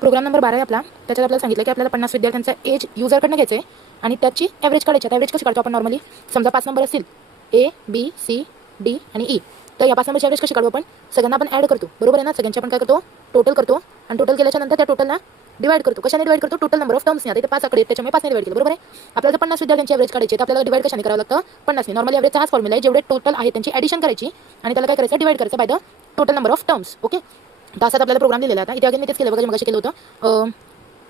Programme number 12 आहे आपला. त्याच्यात आपल्याला सांगितलं की आपल्याला 50 विद्यार्थ्यांचा एज युजरकडनं घ्यायचं आहे आणि त्याची ॲव्हरेज काढायची. ॲव्हरेज कशी काढतो आपण नॉर्मली? समजा 5 नंबर असतील A, B, C, D आणि E. तर या 5 नंबरची ॲव्हरेज कशी काढू आपण? सगळ्यांना आपण ॲड करतो, बरोबर आहे ना? सगळ्यांची आपण काय करतो? टोटल करतो आणि टोटल केल्याच्या नंतर त्या टोटलला डिवाइड करतो. कशाने डिवाइड करतो? टोटल नंबर ऑफ टर्म्सने. आता इथे 5 आकडे आहेत त्याच्यामुळे 5 ने डिवाइड केलं, बरोबर आहे? आपल्याला 50 विद्यार्थ्यांची ॲव्हरेज काढायची तर आपल्याला डिवाइड कशाने करावं लागतं? 50 ने. नॉर्मली ॲव्हरेजचा हाच फॉर्म्युला आहे. जेवढे टोटल आहे त्यांची ॲडिशन करायची आणि त्याला काय करायचं? डिवाइड करायचं by the total number of terms. Okay, तर असं आपल्याला प्रोग्राम दिलेला आहे. आता इथे अगेन मी तेच केलं बघा, मगाशी केलं होतं.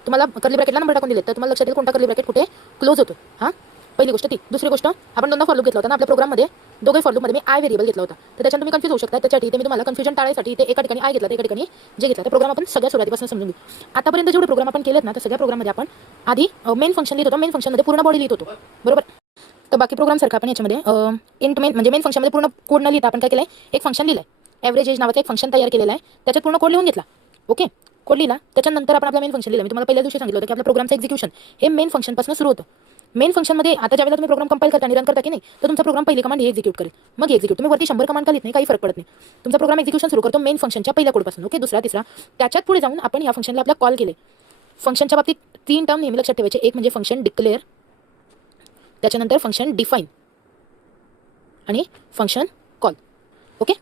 तुम्हाला कर्ली ब्रॅकेटला नंबर टाकून दिले तर तुम्हाला लक्षात येईल कोणता कर्ली ब्रॅकेट कुठे क्लोज होतो. हां, पहिली गोष्ट ती. दुसरी गोष्ट, आपण दोनदा फॉर लूप घेतला होता ना आपल्या प्रोग्राममध्ये. दोघे फॉर लूपमध्ये मी आय व्हेरिएबल घेतला होता, तर त्याच्यात तुम्ही कन्फ्यूज होऊ शकता. त्याच्यासाठी ते मी तुम्हाला कन्फ्युजन टाळायसाठी ते एका ठिकाणी आय घेतला, तर एका ठिकाणी जे घेतला. तर प्रोग्राम आपण सगळ्या सुरुवातीपासून समजून घेऊ. आतापर्यंत जेवढे प्रोग्राम आपण केलेत ना, तर सगळ्या प्रोग्राममध्ये आपण आधी मेन फंक्शन लिहित होतो. मेन फंक्शनमध्ये पूर्ण बॉडी लिहित होतो, बरोबर? तर बाकी प्रोग्रामसारखं आपण याच्यामध्ये इंट मेन म्हणजे मेन फंक्शनमध्ये पूर्ण कोड न लिहिता आपण काय केलं आहे? एक फंक्शन लिहिलं आहे. ॲव्हरेज एज नावाचं एक फंक्शन तयार केलेलं आहे. त्याच्यात पूर्ण कोड लिहून घेतला. ओके, कोड लिहिला. त्याच्यानंतर आपण आपला मेन फंक्शन लिहिलं. मी तुम्हाला पहिल्या दिवशी सांगितलं होतं की आपल्या प्रोग्रामचं एक्झिक्युशन हे मेन फंक्शनपासून सुरू होतं. मेन फंक्शनमध्ये आता ज्यावेळेला तुम्ही प्रोग्राम कंपाईल करता आणि रन करता की नाही, तर तुमचा प्रोग्राम पहिली कमांड हे एक्झिक्यूट करेल. मग एक्झिक्यूट तुम्ही वरती 100 कमांड का लिहित नाही, काही फरक पडत नाही. तुमचा प्रोग्राम एक्झिक्युशन सुरू करतो मेन फंक्शनच्या पहिल्या कोडपासून. ओके, दुसरा, तिसरा, त्याच्यात पुढे जाऊन आपण या फंक्शनला आपला कॉल केले. फंक्शनच्या बाबतीत 3 टर्म नेहमी लक्षात ठेवायचे. एक म्हणजे फंक्शन डिक्लेअर, त्याच्यानंतर फंक्शन डिफाईन आणि फंक्शन कॉल. ओके,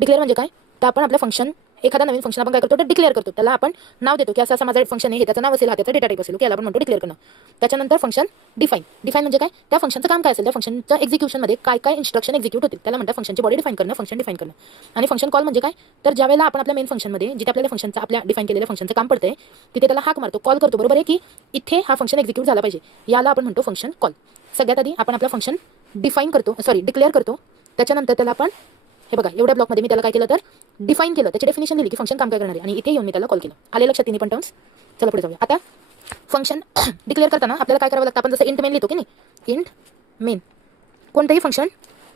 डिक्लेअर म्हणजे काय? तर आपण आपलं फंक्शन एखादा नवीन फंक्शन आपण काय करतो? तर डिक्लेअर करतो. त्याला आपण नाव देतो की असं असं माझं फंक्शन आहे, त्याचं नाव असेल, हा त्याचा डेटा टाईप असेल. ओके, याला आपण म्हणतो डिक्लेअर करणं. त्याच्यानंतर फंक्शन डिफाईन. डिफाईन म्हणजे काय? त्या फंक्शनचं काम काय असेल, त्या फंक्शनच्या एक्झिक्युशनमध्ये काय काय इन्स्ट्रक्शन एक्झिक्यूट होतील त्याला म्हणतात फंक्शनची बॉडी डिफाईन करणं, फंक्शन डिफाईन करणं. आणि फंक्शन कॉल म्हणजे काय? तर ज्यावेळेला आपण आपल्या मेन फंक्शनमध्ये जिथे आपल्याला फंक्शनचा आपल्या डिफाईन केलेल्या फंक्शनचं काम पडतंय तिथे त्याला हाक मारतो, कॉल करतो, बरोबर आहे? की इथे हा फंक्शन एक्झिक्यूट झाला पाहिजे, याला आपण म्हणतो फंक्शन कॉल. सगळ्यात आधी आपण आपलं फंक्शन डिफाईन करतो, डिक्लेअर करतो. त्याच्यानंतर त्याला आपण हे बघा एवढ्या ब्लॉकमध्ये मी त्याला काय केलं तर डिफाईन केलं, त्याची डेफिनेशन दिली की फंक्शन काम काय करणार आहे आणि इथे येऊन मी त्याला कॉल केलं. आले लक्षात तिन्ही पण टर्म्स? चला पुढे जाऊया. आता फंक्शन डिक्लेअर करताना आपल्याला काय करावं लागतं? आपण जसं इंट मेन लिहितो की नाही, इंट मेन. कोणतंही फंक्शन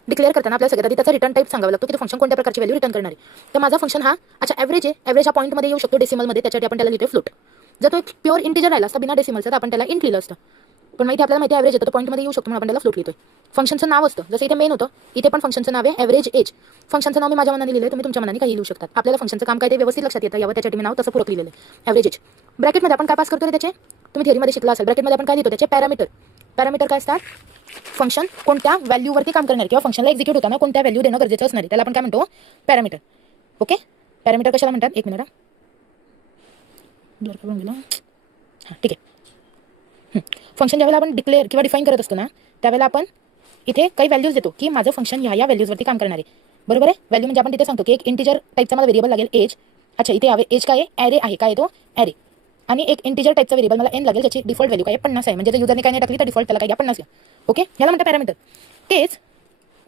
डिक्लेअर करताना आपल्याला सगळ्यात आधी त्याचा रिटर्न टाईप सांगावा लागतो की फंक्शन कोणत्या प्रकारची व्हॅल्यू रिटर्न करणार आहे. तर माझा फंक्शन हा अच्छा ॲव्हरेज आहे. ॲव्हरेज हा पॉईंटमध्ये येऊ शकतो, डेसिमलमध्ये. त्याच्यासाठी आपण त्याला लिहितो फ्लोट. जर तो एक प्युअर इंटिजर राहिला असता बिना डेसिमलचा तर आपण त्याला इंट लिहिलं असतं. पण माहिती आपल्याला माहिती ॲव्हरेज येतं, तो पॉईंटमध्ये येऊ शकतो म्हणून आपण त्याला फ्लोट लिहितोय. फंक्शनचं नाव असतं, जसं इथे मेन होतं, इथे पण फंक्शनचं नाव आहे ॲव्हरेज एज. फंक्शनचं नाव मी माझ्या मनाने लिहिलं, तुम्ही तुमच्या मनाने काही लिहू शकता. आपल्याला फंक्शनचं काम काय ते व्यवस्थित लक्षात येतं यावं, त्याच्यासाठी मी नाव तसं पूरक लिहिलेलं आहे, ॲव्हरेज एज. ब्रॅकेटमध्ये आपण काय पास करतो रे त्याचे? तुम्ही थिअरीमध्ये शिकला असेल. ब्रॅकेटमध्ये आपण काय लिहितो? त्याचे पॅरामीटर. पॅरामीटर काय असतात? फंक्शन कोणत्या व्हॅल्यूवरती काम करणार किंवा फंक्शनला एक्झिक्यूट होताना कोणत्या व्हॅल्यू देणं गरजेचं असणार आहे त्याला आपण काय म्हणतो? पॅरामीटर. ओके, पॅरामीटर कशाला म्हणतात? एक मिनिट, हां ठीक आहे. फंक्शन ज्यावेळेला आपण डिक्लेअर किंवा डिफाईन करत असतो ना, त्यावेळेला आपण इथे काही व्हॅल्यूज देतो की माझं फंक्शन ह्या व्हॅल्यूजवरती काम करणार आहे, बरोबर आहे? व्हॅल्यू म्हणजे आपण तिथे सांगतो की एक इंटिजर टाईपचा मला व्हेरिएबल लागेल एज. अच्छा, इथे एज काय आहे? ॲरे आहे. काय आहे तो? ॲरे. आणि एक इंटिजर टाईपचा व्हेरिएबल मला एन लागेल, ज्याची डिफॉल्ट व्हॅल्यू काय 50 आहे. म्हणजे जर युजरने काय नाही टाकली तर डिफॉल्ट त्याला काय घ्या 50 घ्या. ओके, याला म्हणतात पॅरामीटर. तेच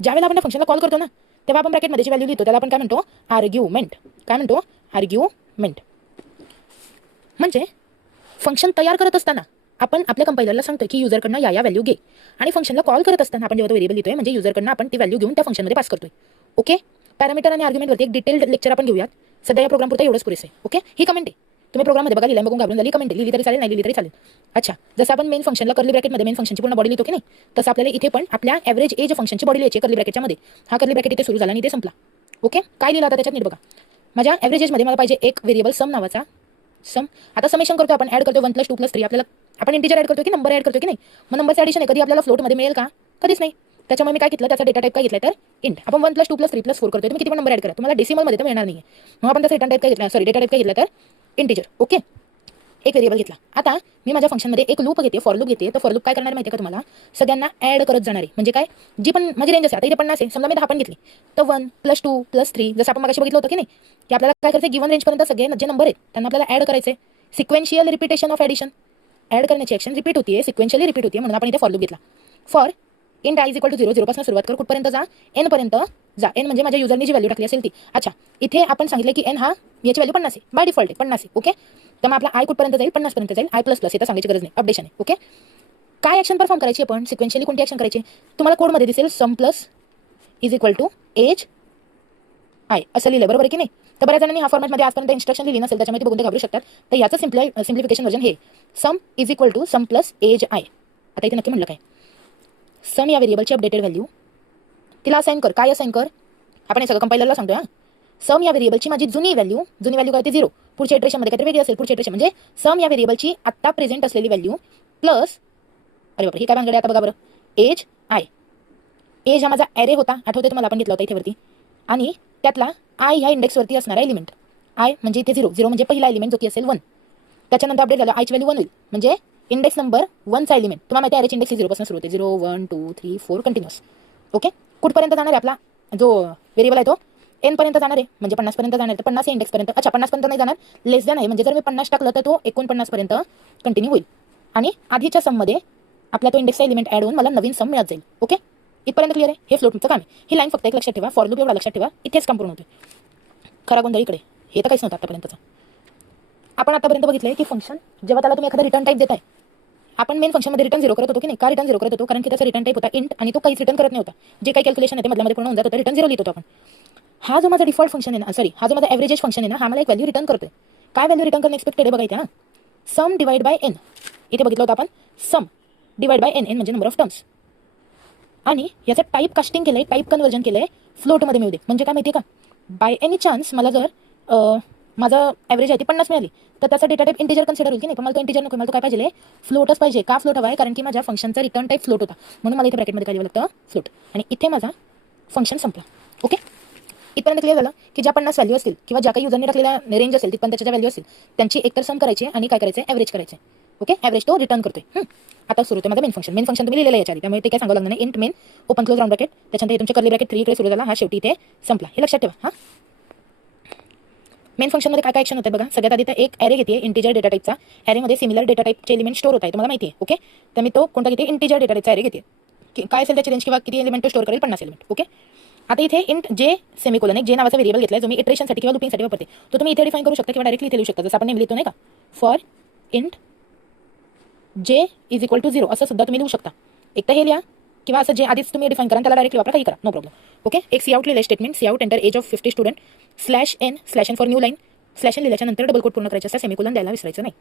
ज्यावेळेला आपण फंक्शनला कॉल करतो ना, तेव्हा आपण ब्रॅकेटमध्ये जी व्हॅल्यू लिहितो त्याला आपण काय म्हणतो? आर्ग्युमेंट. काय म्हणतो? आर्ग्युमेंट. म्हणजे फंक्शन तयार करत असताना आपण आपल्या कंपायलरला सांगतो की युजरकडनं या व्हॅल्यू घे, आणि फंक्शनला कॉल करत असताना आपण जेव्हा तो व्हेरिएबल लिहितोय म्हणजे युजरकडनं आपण ती व्हॅल्यू घेऊन त्या फंक्शनमध्ये पास करतोय. ओके, पॅरामीटर आणि आर्ग्युमेंटवरती एक डिटेल्ड लेक्चर आपण घेऊयात. सध्या या प्रोग्राम पुरता एवढंच पुरेसे. ओके, ही कमेंट आहे. तुम्ही प्रोग्राममध्ये बघा, लिहिलं बघून घाबरून झाली कमेंट लिहिली तरी चालेल, नाही लिहिली तरी चालेल. अच्छा, जसं आपण मेन फंक्शनला कर्ली ब्रॅकेटमध्ये मेन फंक्शनची पूर्ण बॉडी लिहितो की नाही, तसं आपल्याला इथे पण आपल्या ॲव्हरेज एज फंक्शनची बॉडी लिहायची कर्ली ब्रॅकेटच्या. हा कर्ली ब्रॅकेट इथे सुरू झाला आणि इथे संपला. ओके, काय लिहिलं आता त्याच्यात नीट बघा. माझ्या ॲव्हरेज एजमध्ये मला पाहिजे एक व्हेरिएबल सम नावाचा. सम. आता समेशन करतो आपण, ॲड करतो 1 + 2 + 3. आपल्याला आपण इंटिजर ॲड करतो की नंबर ॲड करतो की नाही, मग नंबरचं ॲडिशन आहे कधी आपल्याला फ्लोटमध्ये मिळेल का? कधीच नाही. त्याच्यामुळे मी काय घेतलं, त्याचा डेटा टाईप काय घेतला तर इंट. आपण 1 + 2 + 3 + 4 करतोय, तुम्ही किती पण नंबर ॲड करा, तुम्हाला डेसिमलमध्ये तर मिळणार नाही. मग आपण त्याचा रिटर्न टाईप काय घेतला, डेटा टाईप काय घेतला तर इंटिजर. ओके, एक व्हेरिएबल घेतला. आता मी माझ्या फंक्शनमध्ये एक लूप घेते, फॉर लूप घेते. तर फॉर लूप काय करणार माहिती आहे का तुम्हाला? सगळ्यांना ॲड करत जाणार आहे. म्हणजे काय? जी पण माझी रेंज असेल, आता इथे 50 आहे, समजा मी 10 पण घेतली, तर 1 + 2 + 3, जसं आपण मगाशी बघितलं होतं की नाही, की आपल्याला काय करायचं, गिवन रेंजपर्यंत सगळे जे नंबर आहेत त्यांना आपल्याला ॲड करायचे. Sequential repetition of addition. Add करण्याची ॲक्शन रिपीट होतीये, सिक्वेन्शियली रिपीट होतीये, म्हणून आपण इथे फॉर लूप घेतला. फॉर इंट i = 0, 0 पासून सुरुवात कर, कुठपर्यंत जा? n पर्यंत जा. n म्हणजे माझ्या युजरने जी व्हॅल्यू टाकली असेल ती. अच्छा, इथे आपण सांगितलं की n हा याची व्हॅल्यू 50 आहे, बाय डिफॉल्ट आहे 50 आहे. ओके, तर मग आपला i कुठपर्यंत जाईल? 50 पर्यंत जाईल. i++ इथं सांगायची गरज नाही, अपडेशन आहे. ओके, काय ॲक्शन परफॉर्म करायची आपण? सिक्वेन्शियली कोणती ॲक्शन करायची? तुम्हाला कोडमध्ये दिसेल सम प्लस = एज आय असं लिहिलं, बरोबर आहे की नाही? तर बऱ्याच जणांनी हा फॉर्मॅटमध्ये आजपर्यंत इन्स्ट्रक्शन लिहिली नसेल, त्याच्यामध्ये बघून ते घाबरू शकतात. तर याचं सिम्प्लिफिकेशन वर्जन हे सम = सम प्लस एज आय. आता इथे नक्की म्हटलं काय? सम या व्हेरिएबलची अपडेटेड व्हॅल्यू तिला असाइन कर. काय असाइन कर? आपण हे सगळं कंपायलरला सांगतोय. सम या व्हेरिएबलची माझी जुनी व्हॅल्यू काय ते 0, पुढच्या इटरेशनमध्ये काहीतरी वेगळी असेल. पुढच्या इटरेशन म्हणजे सम या व्हेरिएबलची आत्ता प्रेझेंट असलेली व्हॅल्यू प्लस, अरे बापरे, ही काय भानगड आहे आता बघा बरं, एज आय. एज हा माझा ॲरे होता, आठवते तुम्हाला आपण घेतला होता इथे वरती, आणि त्यातला आय ह्या इंडेक्सवरती असणारा एलिमेंट. आय म्हणजे इथे 0 म्हणजे पहिला एलिमेंट जो की असेल 1. त्याच्यानंतर अपडेट झालं आयची व्हॅल्यू 1 होईल, म्हणजे इंडेक्स नंबर 1चा एलिमेंट. तुम्हाला माहिती आहे ॲरेची इंडेक्स 0 पासून सुरू होते, 0 1 2 3 4 कंटिन्युअस. ओके, कुठपर्यंत जाणार आहे आपला जो व्हेरिएबल आहे तो n पर्यंत जाणार आहे, म्हणजे 50 पर्यंत जाणार आहे. तर 50 इंडेक्स पर्यंत, अच्छा 50 पर्यंत नाही जाणार, लेस दॅन आहे, म्हणजे जर मी 50 टाकलं तर तो 49 पर्यंत कंटिन्यू होईल. आणि आधीच्या सममध्ये आपला तो इंडेक्सचा एलिमेंट ॲड होऊन मला नवीन सम मिळत जाईल. ओके, इथपर्यंत क्लिअर आहे. हे फ्लोटचं काम आहे. ही लाईन फक्त एक लक्षात ठेवा, फॉर लूप एवढा लक्षात ठेवा, इथेच काम पूर्ण होते. खरा गोंधळ इकडे, हे तर काहीच नव्हतं आतापर्यंतचं. आपण आतापर्यंत बघितलंय की फंक्शन जेव्हा त्याला तुम्ही एखादा रिटर्न टाईप देताय, आपण मेन फंक्शनमध्ये रिटर्न 0 करत होतो की नाही. का रिटर्न 0 करत होतो? कारण की त्याचा रिटर्न टाईप होता इंट, आणि तो काहीच रिटर्न करत नव्हता. जे काही कॅल्क्युलेशन आहे ते मधल्यामध्ये पूर्ण होऊन जात होतं, रिटर्न 0 लिहित होतो आपण. हा जो माझा डिफॉल्ट फंक्शन आहे ना, सॉरी, हा जो माझा एव्हरेज फंक्शन आहे ना, हा मला एक व्हॅल्यू रिटर्न करतोय. काय व्हॅल्यू रिटर्न करणं एक्सपेक्टेड आहे बघा इथे. सम डिवाइड बाय एन. इथे बघितलं होतं आपण, सम डिवाइड बाय एन, एन म्हणजे नंबर ऑफ टर्म्स. आणि याचं टाईप कास्टिंग केलंय, टाईप कन्वर्जन केलंय फ्लोटमध्ये मिळू दे. म्हणजे काय माहिती आहे का, बाय एनी चान्स मला जर माझं ॲव्हरेज आहे ती 50 मिळाली, तर त्याचा डेटा टाईप इंटिजर कन्सिडर होईल की नाही. पण मला तो इंटिजर नको, मला तो काय पाहिजे, फ्लोटच पाहिजे. का फ्लोट हवा आहे? कारण की माझ्या फंक्शनचा रिटर्न टाईप फ्लोट होता, म्हणून मला इथे ब्रॅकेटमध्ये काय लिहावं लागतं, फ्लोट. आणि इथे माझा फंक्शन संपला. ओके, इथपर्यंत क्लिअर झालं की ज्या 50 व्हॅल्यू असतील किंवा ज्या काही युजरने टाकलेला रेंज असेल तिथपर्यंत त्याच्या व्हॅल्यू असतील त्यांची एकतर सम करायची आणि काय करायचं, ॲव्हरेज करायचं. ओके, ॲव्हरेज तो रिटर्न करतोय. आता सुरू होतं माझं मेन फंक्शन. मेन फंक्शन तुम्ही लिहिलेलं याच्या आधी, त्यामुळे ते काय सांगावं लागणार नाही. Int main open close round bracket, त्याच्यानंतर तुमच्या कर्ली ब्रॅकेट 3 इकडे सुरू झाला, हा शेवटी इथे संपला. हे लक्षात ठेवा. हां, मेन फंक्शनमध्ये काय काय ॲक्शन होतं बघा. सगळ्यात आधी तर एक ॲरे घेते इंटिजर डेटा टाईपचा. ॲरेमध्ये सिमिलर डेटा टाईपचे एलिमेंट स्टोर होत आहे, तुम्हाला माहिती आहे. ओके, तर मी तो कोणता घेते, इंटिजर डेटा टाईपचा ॲरे घेते. काय असेल त्याची रेंज किंवा किती एलिमेंट स्टोर करेल, 50 एलिमेंट. ओके, आता इथे इंट जे सेमिकोलन एक जे नावाचा व्हेरिएबल घेतलाय, जो मी इटरेशनसाठी किंवा लुपिंगसाठी वापरते, तो तुम्ही इथे डिफाइन करू शकता किंवा डायरेक्टली इथे लिहू शकता, जसं आपण नेम लिहितो नाही का, फॉर इंट जे इज इक्वल टू 0 असं सुद्धा तुम्ही लिहू शकता. एक तर हे लिहा, किंवा असं जे आधीच तुम्ही डिफाइन करा त्याला डायरेक्टली वापरा, काही करा, नो प्रॉब्लेम. ओके, एक सी आउट लिहिलं statement, C out enter age of 50 student /n for new line. /n लिहिल्याच्या नंतर डबल कोट पूर्ण करायचं असतं, सेमिकोलन द्यायला विसरायचं नाही.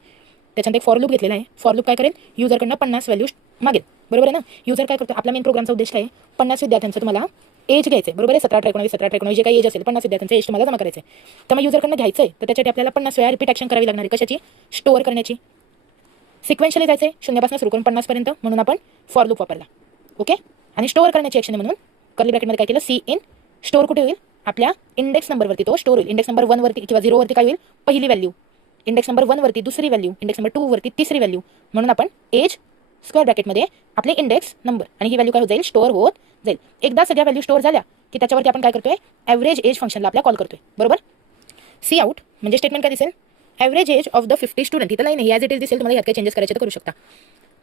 त्याच्यानंतर एक फॉर लूप घेतलेला आहे. फॉर लूप काय करेल, युजरकडनं 50 व्हॅल्यू मागेल. बरोबर आहे ना. युजर काय करतो, आपला मेन प्रोग्रामचा उद्देश काय, 50 विद्यार्थ्यांचं तुम्हाला एज घ्यायचं आहे. बरोबर आहे, 17 18 19 17 19 जे काही एज असेल 50 विद्यार्थ्यांचं एज तुम्हाला जमा करायचं आहे. तर मग युजरकडनं घ्यायचं आहे, तर त्याच्यासाठी आपल्याला 50 वेळा रिपीट ॲक्शन करावी लागणार आहे. कशाची, स्टोअर करण्याची. सिक्वेन्शियली जायचं आहे 0 पासून सुरू करून 50 पर्यंत, म्हणून आपण फॉर लूप वापरला. ओके, आणि स्टोअर करण्याची ॲक्शन म्हणून कर्ली ब्रॅकेटमध्ये काय केलं, सी इन. स्टोअर कुठे होईल, आपल्या इंडेक्स नंबरवरती तो स्टोअर होईल. इंडेक्स नंबर 1 वरती किंवा 0 वरती काय होईल, पहिली व्हॅल्यू. इंडेक्स नंबर 1 वरती दुसरी व्हॅल्यू, इंडेक्स नंबर 2 वरती तिसरी व्हॅल्यू. म्हणून आपण एज स्क्वेअर ब्रॅकेटमध्ये आपले इंडेक्स नंबर, आणि ही व्हॅल्यू काय होत जाईल, स्टोअर होत जाईल. एकदा सगळ्या व्हॅल्यू स्टोअर झाल्या की त्याच्यावरती आपण काय करतोय, ॲव्हरेज एज फंक्शनला आपल्या कॉल करतोय. बरोबर, सी आउट म्हणजे स्टेटमेंट काय दिसेल, average age of the 50 student. इथं लाईन ॲज इट इज दिसेल, तुम्हाला यात काही चेंजेस करायचे तर करू शकता.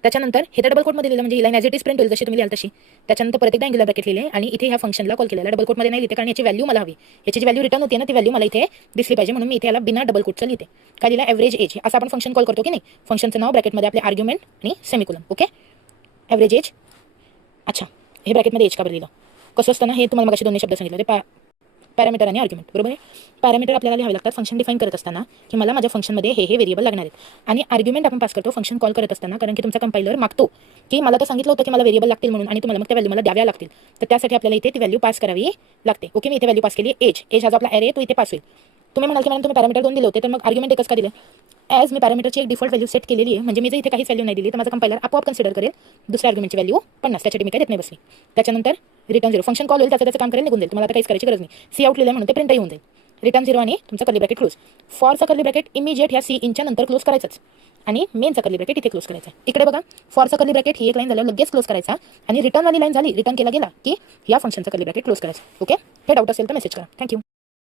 त्याच्यानंतर हे तर डबल कोटमध्ये लिहिलं, म्हणजे ही line as it is print होईल जशी तुम्ही लिहाल तशी. त्याच्यानंतर परत एकदा अँग्युलर ब्रॅकेट लिहिले आणि इथे ह्या फंक्शनला कॉल केलेला. डबल कोटमध्ये नाही लिहिते कारण याची व्हॅल्यू मला हवी, याची जी व्हॅल्यू रिटर्न होती ना ती व्हॅल्यू मला इथे दिसली पाहिजे, म्हणून मी इथे याला बिना डबल कोटचं लिहिते. काय लिहिलं, ॲव्हरेज एज. असं आपण फंक्शन कॉल करतो की नाही. फंक्शनचं नाव ब्रॅकेटमध्ये आपले आर्ग्युमेंट आणि सेमिकोलन. Okay, average age. अच्छा, हे ब्रॅकेटमध्ये एज का बरं लिहिलं, कसं असतं ना, हे तुम्हाला मगाशी 2 शब्द सांगितले, ते पॅरामीटर आणि आर्ग्युमेंट. बरोबर आहे, पॅरामीटर आपल्याला लिहावे लागतात फंक्शन डिफाइन करत असताना, की मला माझ्या फंक्शनमध्ये हे व्हेरिएबल लागणार आहेत. आणि आर्ग्युमेंट आपण पास करतो फंक्शन कॉल करत असताना, कारण की तुमचा कंपायलर मागतो की मला तर सांगितलं होतं की मला व्हेरिएबल लागतील म्हणून, आणि तुम्हाला मग त्या व्हॅल्यू मला द्याव्या लागतील. तर त्यासाठी आपल्याला इथे ती व्हॅल्यू पास करावी लागते. ओके, मी इथे व्हॅल्यू पास केली एज. एज हा जो आपला ॲरे तो इथे पास होईल. तुम्ही म्हणाल की मॅडम तुम्ही पॅरामीटर 2 दिले होते, तर मग आर्ग्युमेंट एकच का दिले. ॲज मी पॅरामीटरची एक डिफॉल्ट व्हॅल्यू सेट केलेली आहे, म्हणजे मी जर इथे काहीच व्हॅल्यू नाही दिली तर माझा कंपायलर आपोआप कन्सिडर करेल दुसऱ्या आर्ग्युमेंटची व्हॅल्यू 50. त्यासाठी मी काय देत नाही बसली. त्याच्यानंतर रिटर्न 0 फंक्शन कॉल होईल, त्याचं काम करेल, निघून जाईल. तुम्हाला आता काहीच करायची गरज नाही. सी आउट लिहिलं म्हणून ते प्रिंट होऊन जाईल. रिटर्न 0 आणि तुमचा कर्ली ब्रॅकेट क्लोज. फॉरचा कर्ली ब्रॅकेट इमिजिएट ह्या सी इनच्या नंतर क्लोज करायचाच, आणि मेनचा कर्ली ब्रॅकेट इथे क्लोज करायचा. इकडे बघा, फॉरचा कर्ली ब्रॅकेट ही एक लाईन झाल्यावर लगेच क्लोज करायचा, आणि रिटर्न वाली लाईन झाली, रिटर्न केला गेला की या फंक्शनचा कर्ली ब्रॅकेट क्लोज करायचा. ओके, हे डाऊट असेल तर मेसेज करा. थँक्यू.